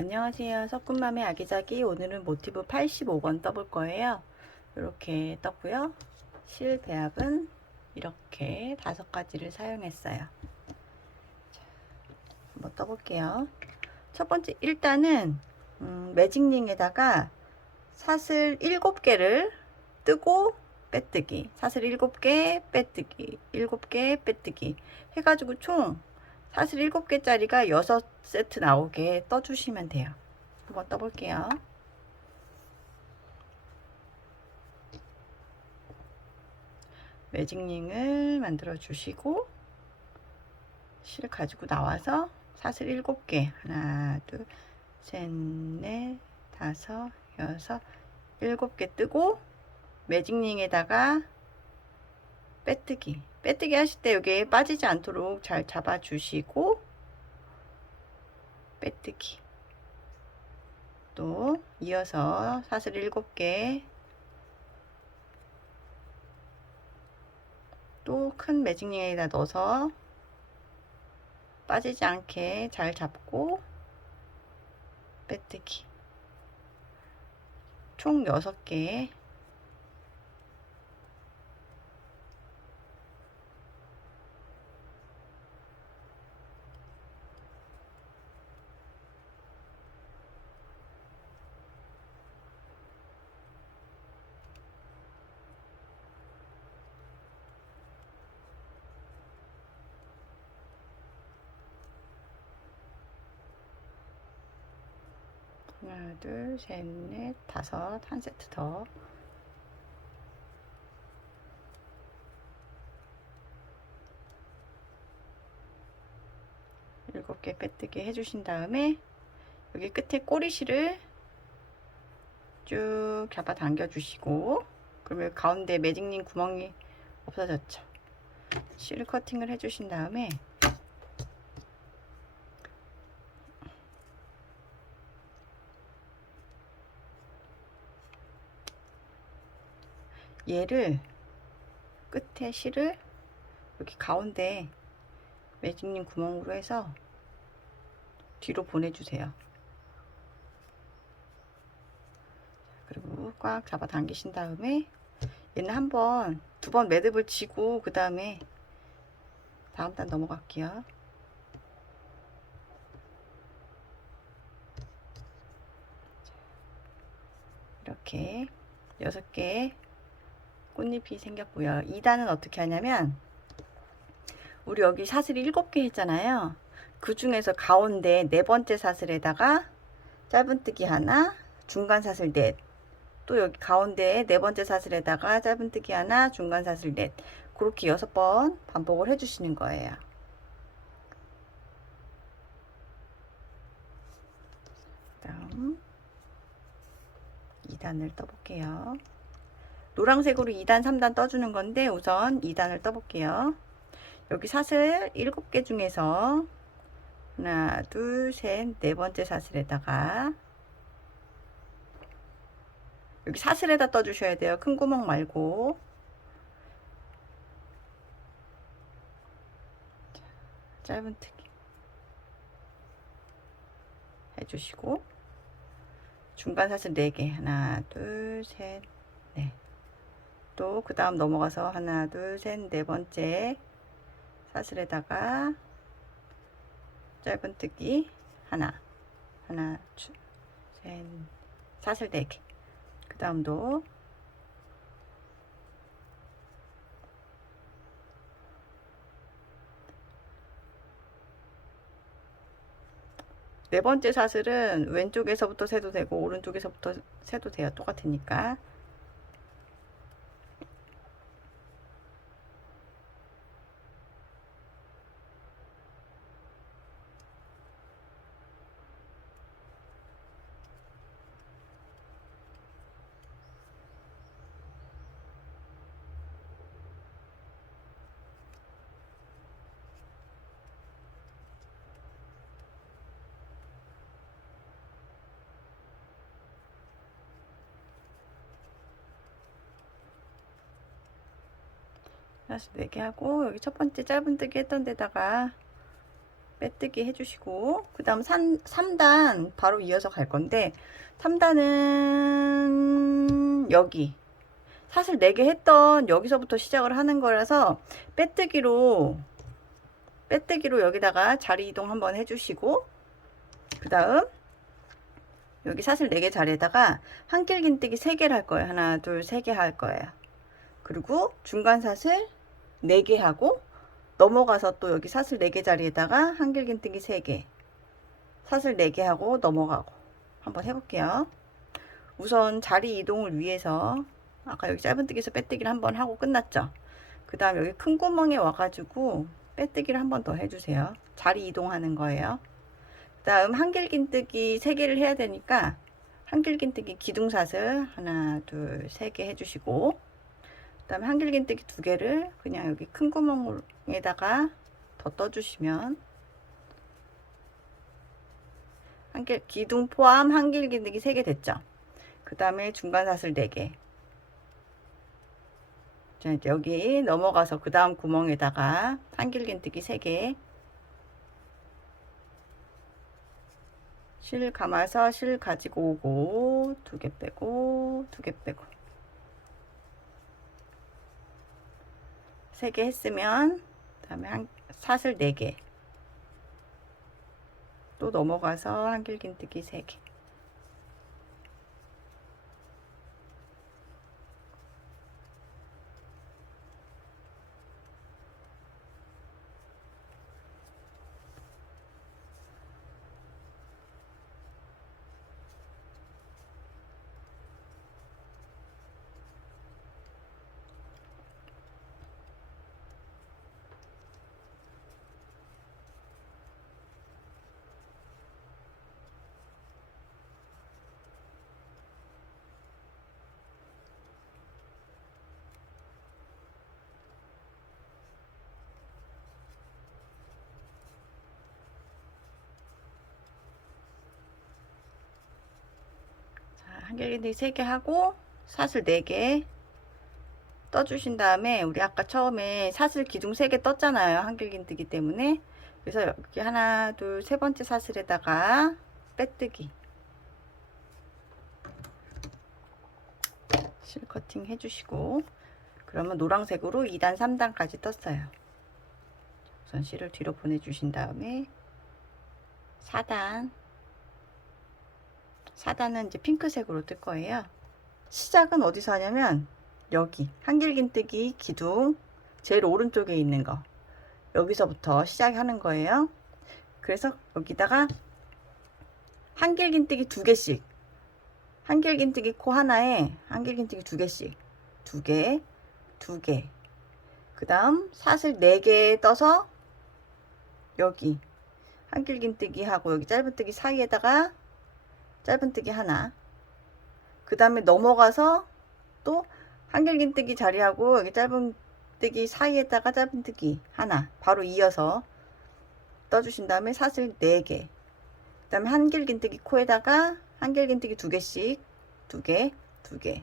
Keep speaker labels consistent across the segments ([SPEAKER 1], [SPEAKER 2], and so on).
[SPEAKER 1] 안녕하세요. 석군맘의 아기자기 오늘은 모티브 85번 떠볼 거예요. 이렇게 떴고요. 실 배합은 이렇게 다섯 가지를 사용했어요. 자, 한번 떠볼게요. 첫 번째 일단은 음, 매직링에다가 사슬 7개를 뜨고 빼뜨기 사슬 7개 빼뜨기 7개 빼뜨기 해가지고 총 사슬 7개짜리가 6세트 나오게 떠주시면 돼요. 한번 떠볼게요. 매직링을 만들어 주시고 실 가지고 나와서 사슬 7개 하나 둘셋넷 다섯 여섯 일곱 개 뜨고 매직링에다가 빼뜨기 빼뜨기 하실 때 여기 빠지지 않도록 잘 잡아 주시고 빼뜨기. 또 이어서 사슬 7개. 또 큰 매직링에다 넣어서 빠지지 않게 잘 잡고 빼뜨기. 총 6개 하나, 둘, 셋, 넷, 다섯, 한 세트 더. 일곱 개 빼뜨기 해주신 다음에 여기 끝에 꼬리실을 쭉 잡아 당겨 주시고 그러면 가운데 매직링 구멍이 없어졌죠. 실 커팅을 해주신 다음에 얘를 끝에 실을 여기 가운데 매직링 구멍으로 해서 뒤로 보내주세요. 그리고 꽉 잡아 당기신 다음에 얘는 한 번 두 번 매듭을 지고 그 다음에 다음 단 넘어갈게요. 이렇게 여섯 개 꽃잎이 생겼고요. 2단은 어떻게 하냐면 우리 여기 사슬 7개 했잖아요. 그 중에서 가운데 네 번째 사슬에다가 짧은뜨기 하나, 중간 사슬 넷, 또 여기 가운데 네 번째 사슬에다가 짧은뜨기 하나, 중간 사슬 넷, 그렇게 여섯 번 반복을 해 주시는 거예요. 다음 2단을 떠볼게요. 노란색으로 2단, 3단 떠주는 건데 우선 2단을 떠볼게요. 여기 사슬 7개 중에서 하나, 둘, 셋, 네 번째 사슬에다가 여기 사슬에다 떠주셔야 돼요. 큰 구멍 말고 짧은 트기 해주시고 중간 사슬 4개 하나, 둘, 셋, 넷 또 그 다음 넘어가서 하나 둘 셋 네 번째 사슬에다가 짧은 뜨기. 하나 하나 셋 사슬 4개. 그 다음도 네 번째 사슬은 왼쪽에서부터 세도 되고 오른쪽에서부터 세도 돼요 똑같으니까 다시 4개 하고 여기 첫 번째 짧은 뜨기 했던 데다가 빼뜨기 해주시고 그 다음 3단 바로 이어서 갈 건데 3단은 여기 사실 4개 했던 여기서부터 시작을 하는 거라서 빼뜨기로 빼뜨기로 여기다가 자리 이동 한번 해주시고 그 다음 여기 사슬 4개 자리에다가 한길 긴뜨기 3개를 할 거예요. 하나, 둘, 3개 할 거예요. 그리고 중간 사슬 4개 하고 넘어가서 또 여기 사슬 4개 자리에다가 한길 긴뜨기 3개 사슬 4개 하고 넘어가고 한번 해볼게요. 우선 자리 이동을 위해서 아까 여기 짧은뜨기에서 빼뜨기를 한번 하고 끝났죠. 그 다음 여기 큰 구멍에 와가지고 빼뜨기를 한번 더 해주세요. 자리 이동하는 거예요. 그 다음 한길긴뜨기 3개를 해야 되니까 한길긴뜨기 기둥사슬 하나 둘 세 개 해주시고 그 다음에 한길긴뜨기 두 개를 그냥 여기 큰 구멍에다가 더 떠주시면 한길 기둥 포함 한길긴뜨기 3개 됐죠? 그 다음에 중간 사슬 4개. 자 여기 넘어가서 그 다음 구멍에다가 한길긴뜨기 3개. 실 감아서 실 가지고 오고 두 개 빼고 두 개 빼고 세개 했으면 다음에 한 사슬 네 개. 또 넘어가서 한길긴뜨기 세개 한길긴뜨기 3개 하고 사슬 4개 떠주신 다음에 우리 아까 처음에 사슬 기둥 3개 떴잖아요 한길긴뜨기 때문에. 그래서 여기 하나 둘 세 번째 사슬에다가 빼뜨기. 실 커팅 해주시고. 그러면 노란색으로 2단 3단까지 떴어요. 우선 실을 뒤로 보내주신 다음에 4단 4단은 이제 핑크색으로 뜰 거예요. 시작은 어디서 하냐면 여기 한길긴뜨기 기둥 제일 오른쪽에 있는 거 여기서부터 시작하는 거예요. 그래서 여기다가 한길긴뜨기 두 개씩 한길긴뜨기 코 하나에 한길긴뜨기 두 개씩 두 개, 두 개. 그 다음 사슬 네 개 떠서 여기 한길긴뜨기 하고 여기 짧은뜨기 사이에다가 짧은뜨기 하나. 그 다음에 넘어가서 또 한길긴뜨기 자리하고 여기 짧은뜨기 사이에다가 짧은뜨기 하나 바로 이어서 떠주신 다음에 사슬 4개. 그 다음에 한길긴뜨기 코에다가 한길긴뜨기 두 개씩 두 개, 두 개.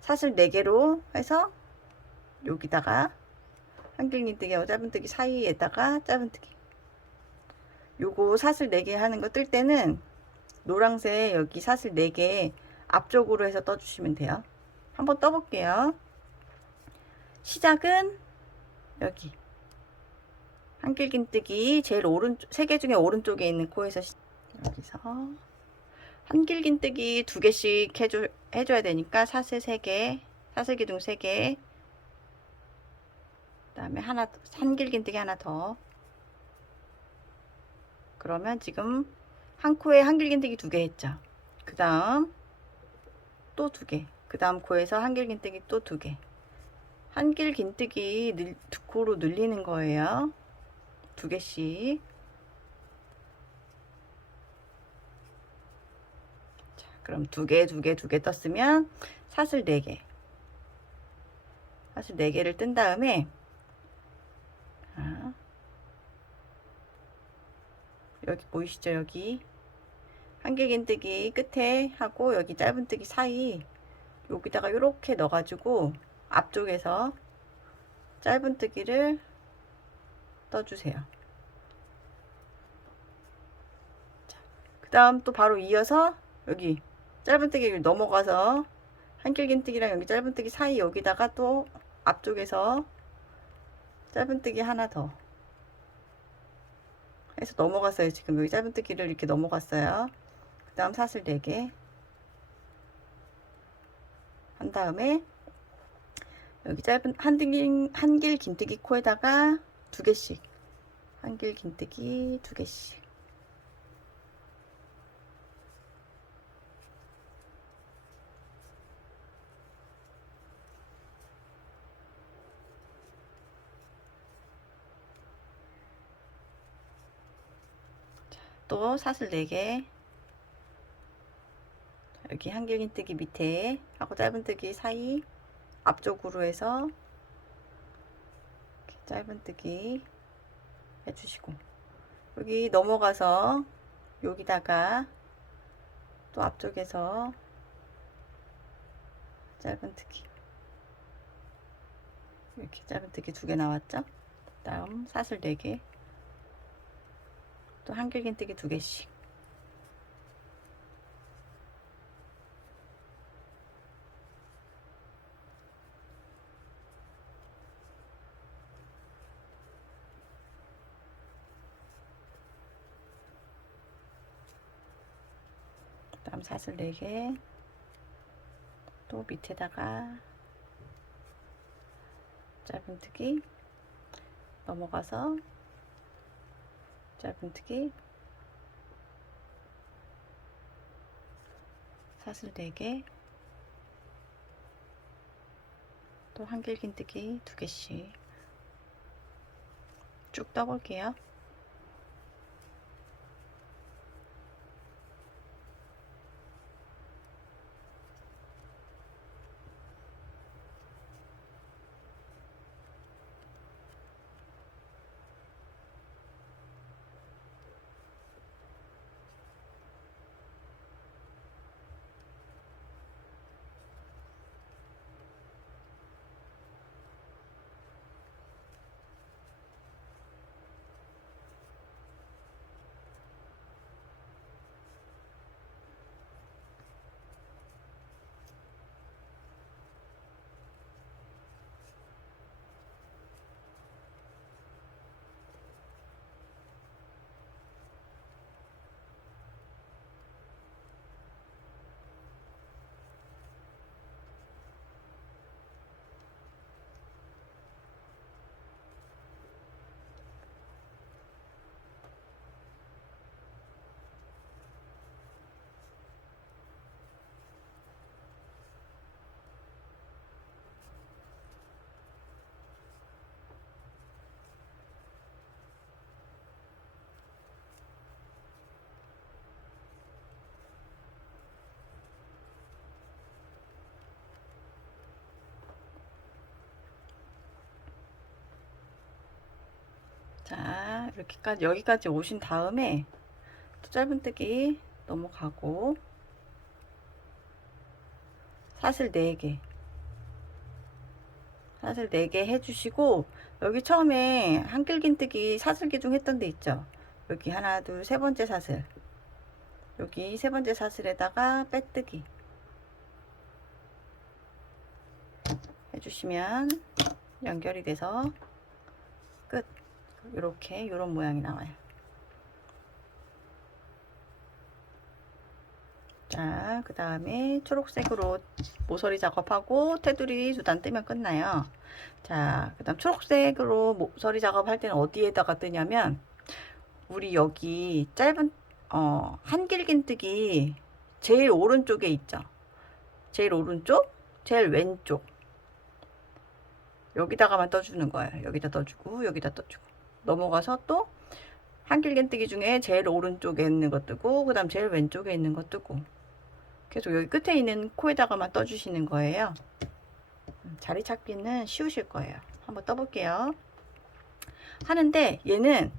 [SPEAKER 1] 사슬 4개로 해서 여기다가 한길긴뜨기하고 짧은뜨기 사이에다가 짧은뜨기. 요거 사슬 4개 하는 거 뜰 때는 노랑색 여기 사슬 4개 앞쪽으로 해서 떠주시면 돼요. 한번 떠볼게요. 시작은 여기 한길긴뜨기 제일 오른쪽 세 개 중에 오른쪽에 있는 코에서 시, 여기서 한길긴뜨기 두 개씩 해줘, 해줘야 되니까 사슬 3개 사슬 기둥 3개 그 다음에 하나 한길긴뜨기 하나 더 그러면 지금 한 코에 한길긴뜨기 두 개 했죠. 그 다음 또 두 개. 그 다음 코에서 한길긴뜨기 또 두 개. 한길긴뜨기 두 코로 늘리는 거예요. 두 개씩. 자, 그럼 두 개, 두 개, 두 개 떴으면 사슬 네 개. 사슬 네 개를 뜬 다음에 자, 여기 보이시죠 여기? 한길긴뜨기 끝에 하고 여기 짧은뜨기 사이 여기다가 이렇게 넣어가지고 앞쪽에서 짧은뜨기를 떠주세요. 그 다음 또 바로 이어서 여기 짧은뜨기 넘어가서 한길긴뜨기랑 여기 짧은뜨기 사이 여기다가 또 앞쪽에서 짧은뜨기 하나 더 해서 넘어갔어요. 지금 여기 짧은뜨기를 이렇게 넘어갔어요. 그 다음 사슬 4개. 한 다음에 여기 짧은 한길 한길 긴뜨기 코에다가 두 개씩. 한길 긴뜨기 두 개씩 또 사슬 4개. 여기 한길긴뜨기 밑에 하고 짧은뜨기 사이 앞쪽으로 해서 짧은뜨기 해주시고. 여기 넘어가서 여기다가 또 앞쪽에서 짧은뜨기. 이렇게 짧은뜨기 두 개 나왔죠? 다음 사슬 4개 또 한길긴뜨기 두 개씩. 다음 사슬 4개. 또 밑에다가 짧은뜨기 넘어가서 짧은뜨기 사슬 4개. 또 한길긴뜨기 2개씩. 쭉 떠볼게요 자 이렇게까지 여기까지 오신 다음에 또 짧은뜨기 넘어가고 사슬 4개. 사슬 4개 해주시고 여기 처음에 한길긴뜨기 사슬 기둥 했던 데 있죠? 여기 하나 둘 세 번째 사슬. 여기 세 번째 사슬에다가 빼뜨기. 해주시면 연결이 돼서 끝 이렇게 이런 모양이 나와요. 자, 그 다음에 초록색으로 모서리 작업하고 테두리 두 단 뜨면 끝나요. 자, 그 다음 초록색으로 모서리 작업할 때는 어디에다가 뜨냐면 우리 여기 짧은 어, 한길긴뜨기 제일 오른쪽에 있죠. 제일 오른쪽, 제일 왼쪽 여기다가만 떠주는 거예요. 여기다 떠주고 여기다 떠주고 넘어가서 또 한길긴뜨기 중에 제일 오른쪽에 있는 거 뜨고 그 다음 제일 왼쪽에 있는 거 뜨고. 계속 여기 끝에 있는 코에다가만 떠주시는 거예요. 음, 자리 찾기는 쉬우실 거예요. 한번 떠볼게요. 하는데 얘는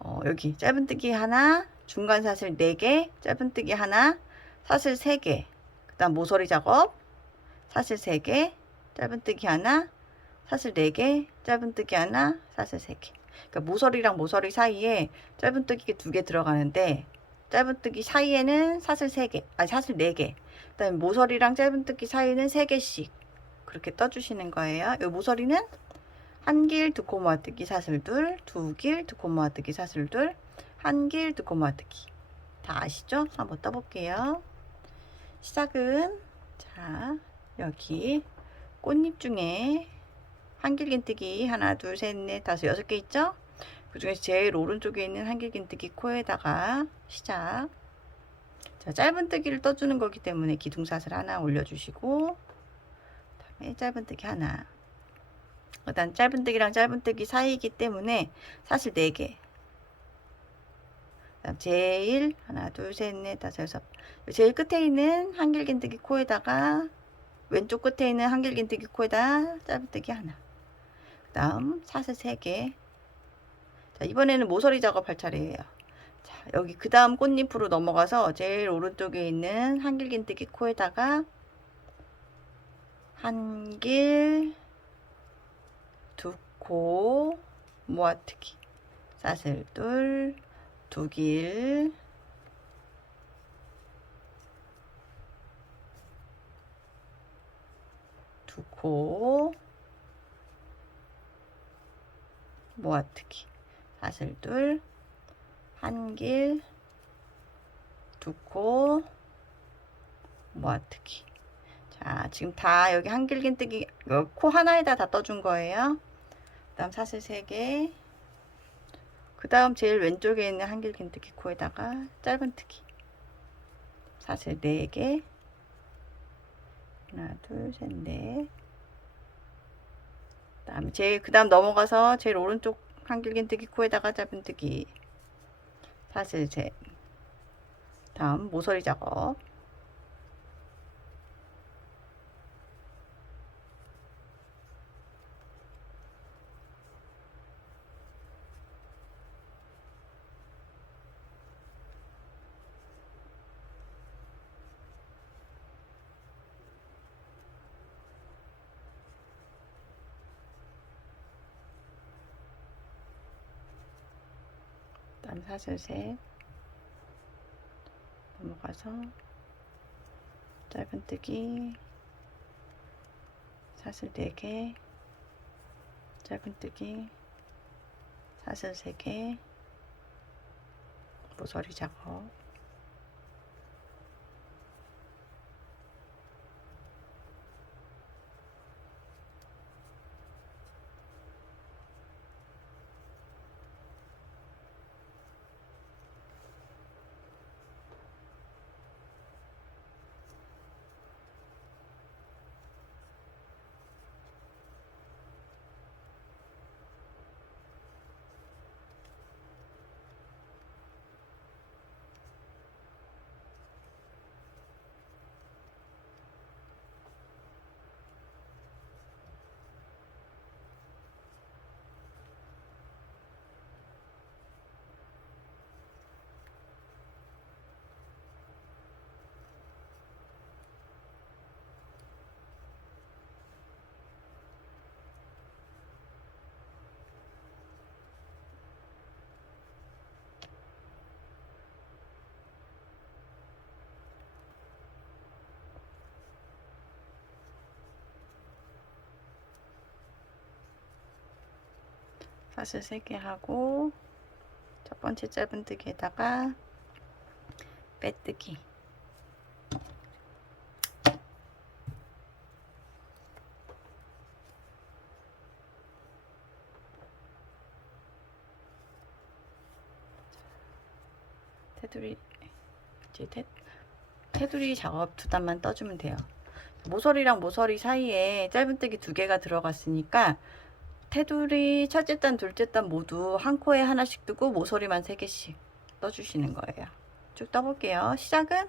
[SPEAKER 1] 어, 여기 짧은뜨기 하나 중간 사슬 4개 짧은뜨기 하나 사슬 3개 그 다음 모서리 작업 사슬 3개 짧은뜨기 하나 사슬 4개 짧은뜨기 하나 사슬 3개 그러니까 모서리랑 모서리 사이에 짧은뜨기 두 개 들어가는데 짧은뜨기 사이에는 사슬 3개, 아니 사슬 4개. 그다음에 모서리랑 짧은뜨기 사이에는 3개씩 그렇게 떠주시는 거예요. 이 모서리는 한 길 두코 모아뜨기 사슬 둘, 두 길 두코 모아뜨기 사슬 둘, 한 길 두코 모아뜨기. 다 아시죠? 한번 떠볼게요. 시작은 자 여기 꽃잎 중에 한길긴뜨기 하나 둘 셋 넷 다섯 여섯 개 있죠? 그 중에서 제일 오른쪽에 있는 한길긴뜨기 코에다가 시작. 자 짧은뜨기를 떠주는 거기 때문에 기둥사슬 하나 올려주시고 그다음에 짧은뜨기 하나. 일단 짧은뜨기랑 짧은뜨기 사이이기 때문에 사슬 4개. 그다음 제일 하나 둘 셋 넷 다섯 여섯. 제일 끝에 있는 한길긴뜨기 코에다가 왼쪽 끝에 있는 한길긴뜨기 코에다 짧은뜨기 하나. 그 다음 사슬 3개. 자 이번에는 모서리 작업할 차례예요. 자 여기 그 다음 꽃잎으로 넘어가서 제일 오른쪽에 있는 한길긴뜨기 코에다가 한길 두 코 모아뜨기. 사슬 둘 두길. 두 코 모아뜨기 사슬 둘 한길 두코 모아뜨기 자 지금 다 여기 한길긴 뜨기 어, 코 하나에다 다 떠준 거예요. 그 다음 사슬 3개. 그 다음 제일 왼쪽에 있는 한길긴 뜨기 코에다가 짧은 뜨기. 사슬 4개. 하나 둘셋넷. 그 다음에 제일 그 다음 넘어가서 제일 오른쪽 한길긴뜨기 코에다가 짧은뜨기. 사슬 셋 다음 모서리 작업 사슬 셋. 넘어가서 짧은뜨기. 사슬 4개. 짧은뜨기. 사슬 3개. 모서리 작업 사슬 3개 하고 첫 번째 짧은뜨기에다가 빼뜨기. 테두리 이제 테, 테두리 작업 두 단만 떠주면 돼요. 모서리랑 모서리 사이에 짧은뜨기 두 개가 들어갔으니까 테두리 첫째 단, 둘째 단 모두 한 코에 하나씩 뜨고 모서리만 세 개씩 떠주시는 거예요. 쭉 떠볼게요. 시작은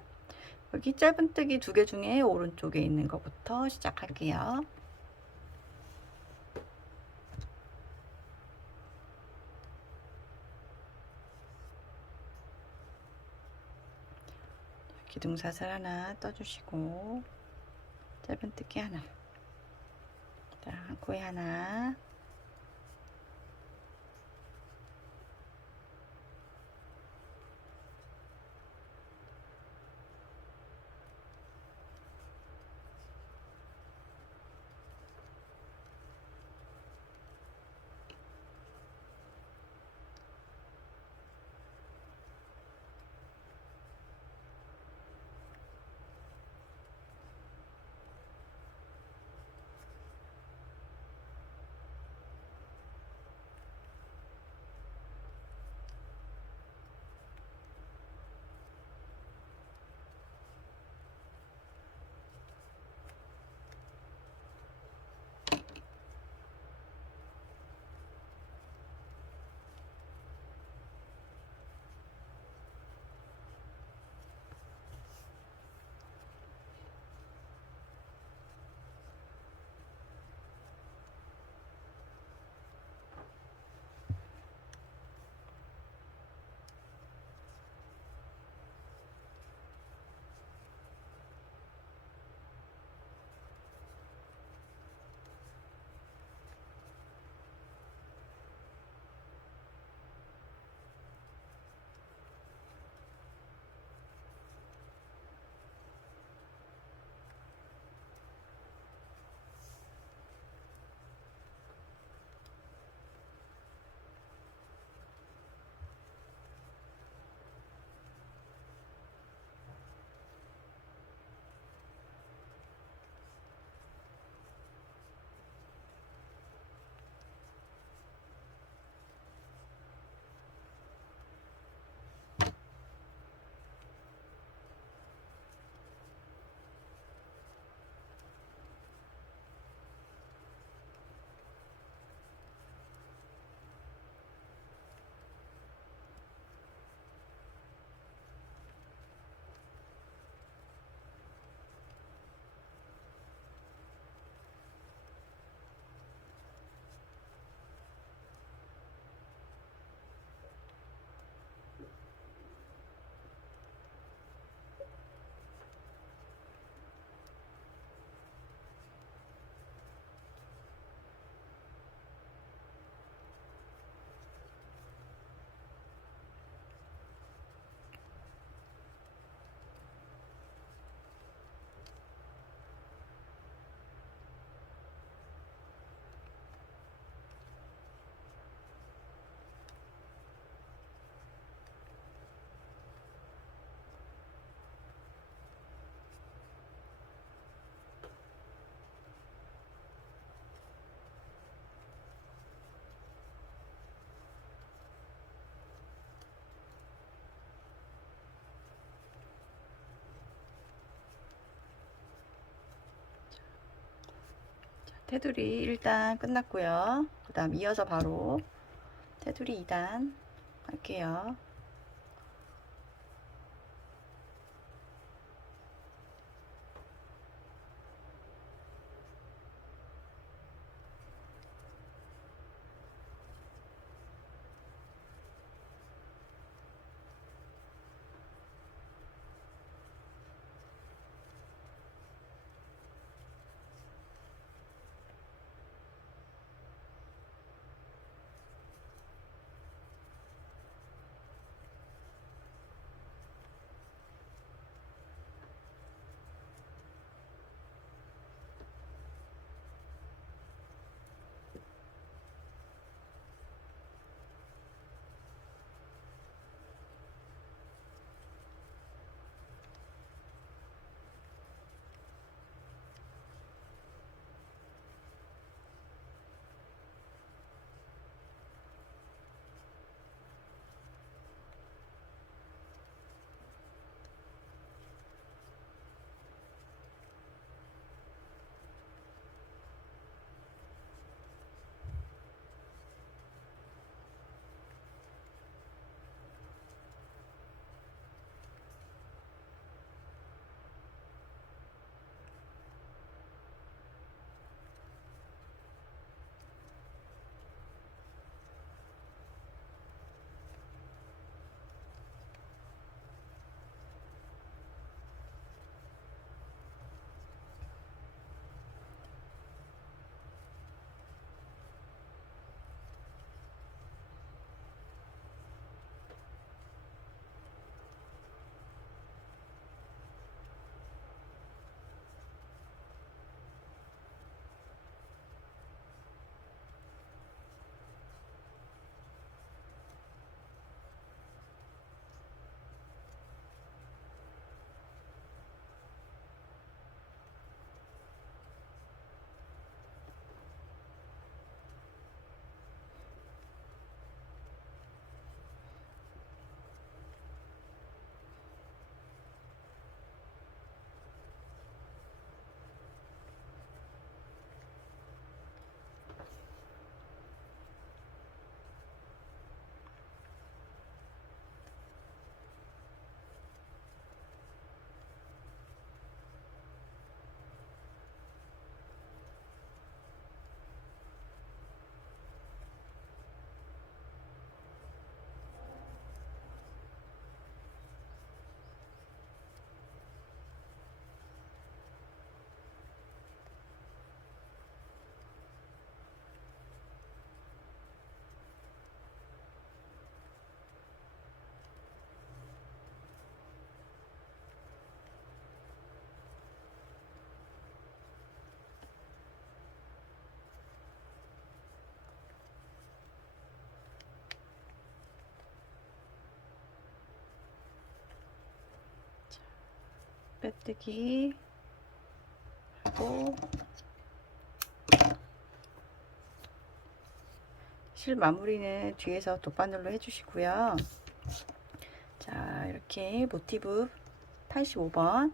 [SPEAKER 1] 여기 짧은뜨기 두 개 중에 오른쪽에 있는 것부터 시작할게요. 기둥사슬 하나 떠주시고 짧은뜨기 하나 자, 한 코에 하나 테두리 1단 끝났고요. 그 다음 이어서 바로 테두리 2단 할게요. 빼뜨기 하고 실 마무리는 뒤에서 돗바늘로 해주시고요. 자 이렇게 모티브 85번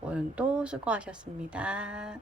[SPEAKER 1] 오늘도 수고하셨습니다.